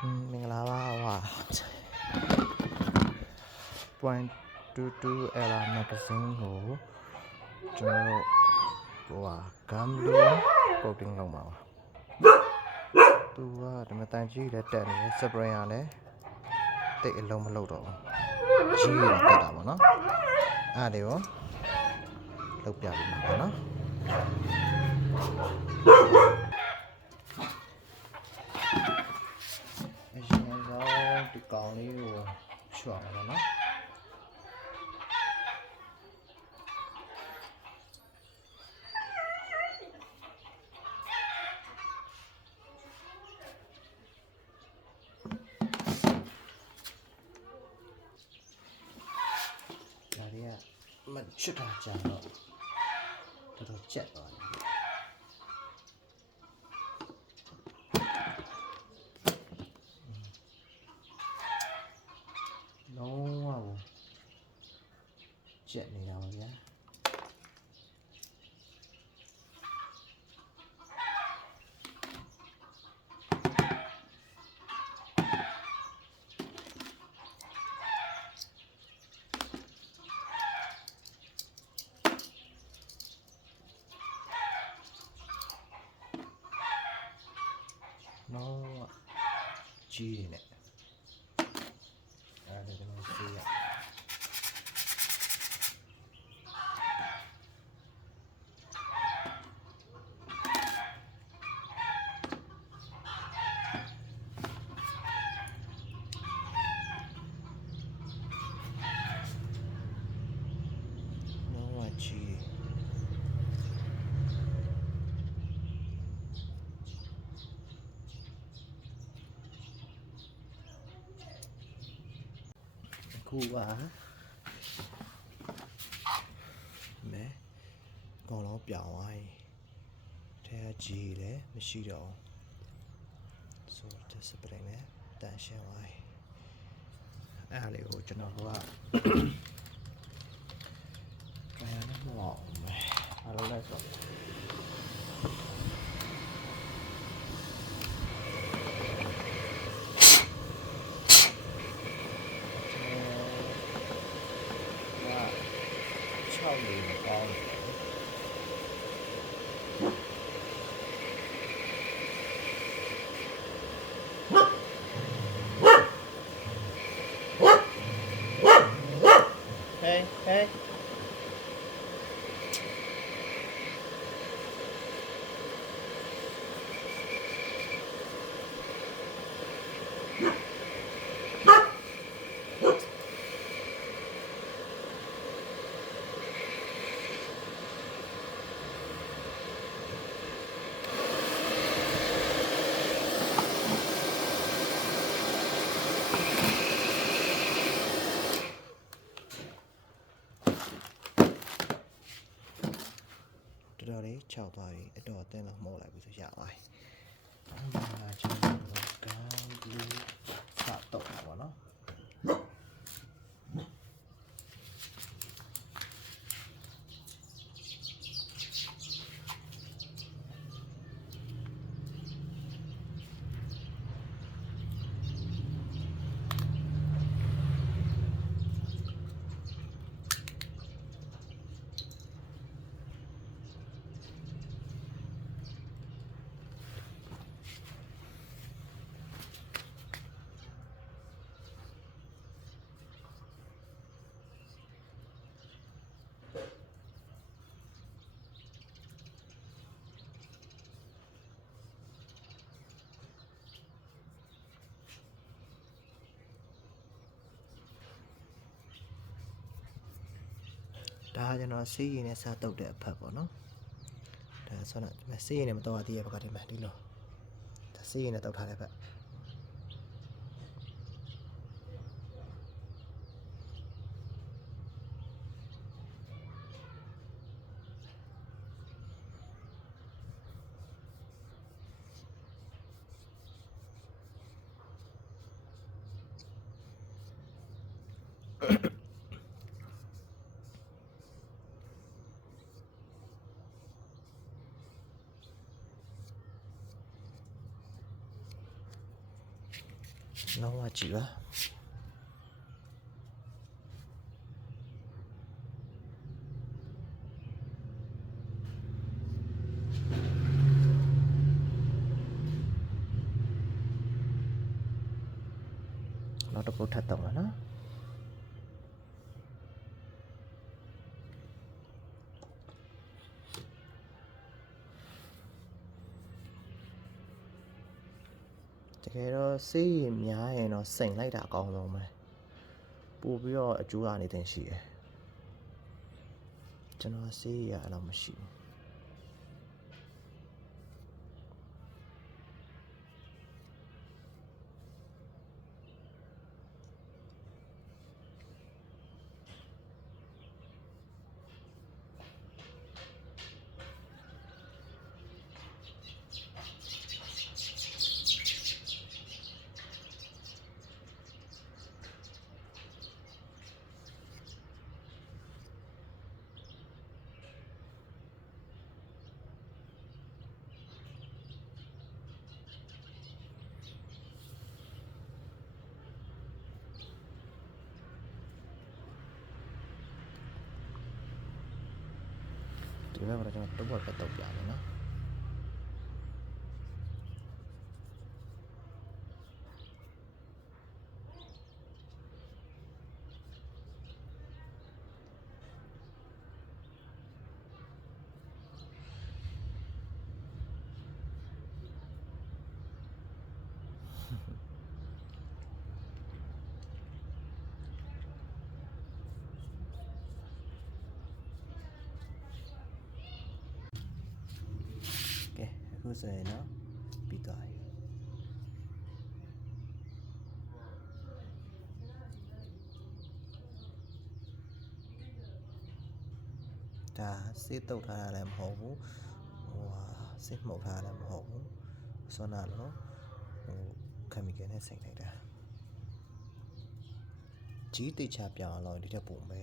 မင်္ဂလာပါဟွာ .22 era magazine ကိုကျွန်တော်တို့ဂမ်လိုပုတ်တင်လုပ်မှာပါသူကဒီမှာတန်ကြီးလည်းတက်နေတယ်စပရင်ကလည်းတိတ်အလုံးမလုပ်တော့ဘူးကြီးရတက်တာပေါ့နော်အဲ့ဒါကိုလုပ်ပြပေးမှာပေါ့နော်အရှင်ဆုံးဒီကောင်လေးကိုချွတ်အောင်ပေါ့နော်မချွတ်တာကြာတော့တော်တော်ကြက်သွားတယ်လုံးဝကိုကြက်နေတာပါဗျာလုံးဝကြီးနေတယ်အဲ့ဒါကျွန်တော်ဆေးရလုံးဝကြီးခုပါမဲကောင်လုံးပြောင်းသွားပြီထဲကကြီးလည်းမရှိတော့ဆိုတော့စပရင်နဲ့တန်ရှင်းသွားပြီအဲ့ဒါလေးကိုကျွန်တော်ကကြရမ်းမအောင်မဲအားလုံးလိုက်ဆို6လေးမကောင်းHey.တော်လေးခြောက်သွားပြီအတော်အသင်းတော့မှုတ်လိုက်ပြီဆိုရပါတယ်။ကျွန်တော်ကဂမ်ဘလူးစတော့တာပေါ့နော်ဒါကျွန်တော်စီးရင်နဲ့စားတုတ်တဲ့အဖက်ပေါ့နော်ဒါဆိုတော့စီးရင်နဲ့မတော့သေးရဘက်ကဒီမှာဒီလိုဒါစီးရင်နဲ့တုတ်ထားတဲ့ဘက် လုံးဝကြည့်ပါနောက်တစ်ခုထပ်တော့မှာနော်တကယ်တော့ဆေးရည်များရင်တော့စိန်လိုက်တာအကောင်းဆုံးပဲပို့ပြီးတော့အကျိုးအနေနဲ့ရှိတယ်ကျွန်တော်ဆေးရည်အဲ့လိုမရှိဘူးဒီဘက်ကတော့ကျွန်တော်တစ်ဝက်ပဲတုတ်ပြမယ်နော်ကဲအခုဆိုရင်တော့ပြီးသွားပြီဒါစေးတုတ်ထားတာလည်းမဟုတ်ဘူးစေးမှုတ်ထားတာလည်းမဟုတ်ဘူးဆွမ်းနာလို့ခမီကယ်နဲ့စိတ်လိုက်တာကြီးတိတ်ချပြောင်းအောင်ဒီထက်ပုံပဲ